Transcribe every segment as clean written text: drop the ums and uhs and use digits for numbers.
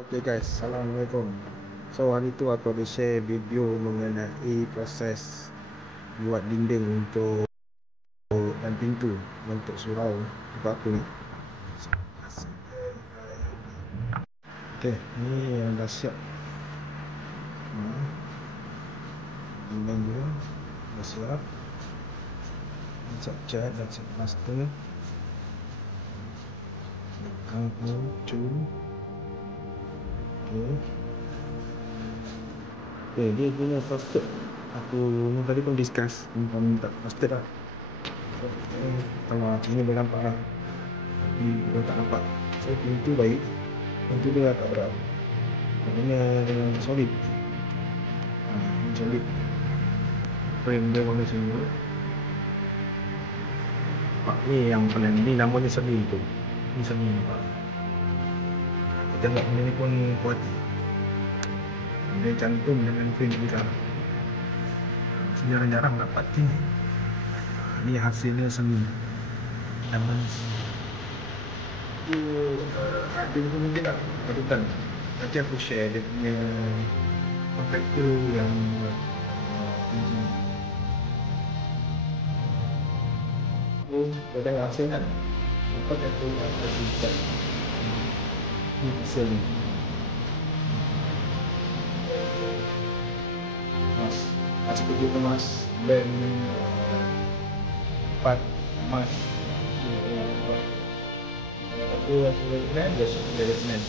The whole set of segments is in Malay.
Okay guys, Assalamualaikum. So hari tu aku ada share video mengenai proses buat dinding untuk dan pintu untuk surau tempat aku ni. Okay, ni yang dah siap. Dinding dia dah siap. Siap cat dan siap plaster. Cu. Okay, dia punya plaster aku tadi pun discuss minta plaster lah. Kalau ini boleh nampak lah. Ni dia tak nampak. So pintu baik. Pintu dia tak berat. Maknanya solid. Solid. Frame dia warna silver. Ni yang paling ni namanya seni tu. Ni seni nampak. Kita tengok benda ni pun kuat. Dia cantum dengan frame juga. Jarang-jarang dapat ni. Ni hasilnya seni. Namun tu ada mungkin tak patutan. Nanti aku share dia punya kontraktor yang dah tengok hasil kan. Apa kata aku buat ni hasil ni. Mas pergi kemas dan 4 emas. Aku hasilnya dia semen.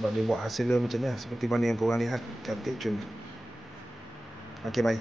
Sebab dia buat hasil dia macam ni seperti mana yang korang lihat. Cantik cun. Okay, bye.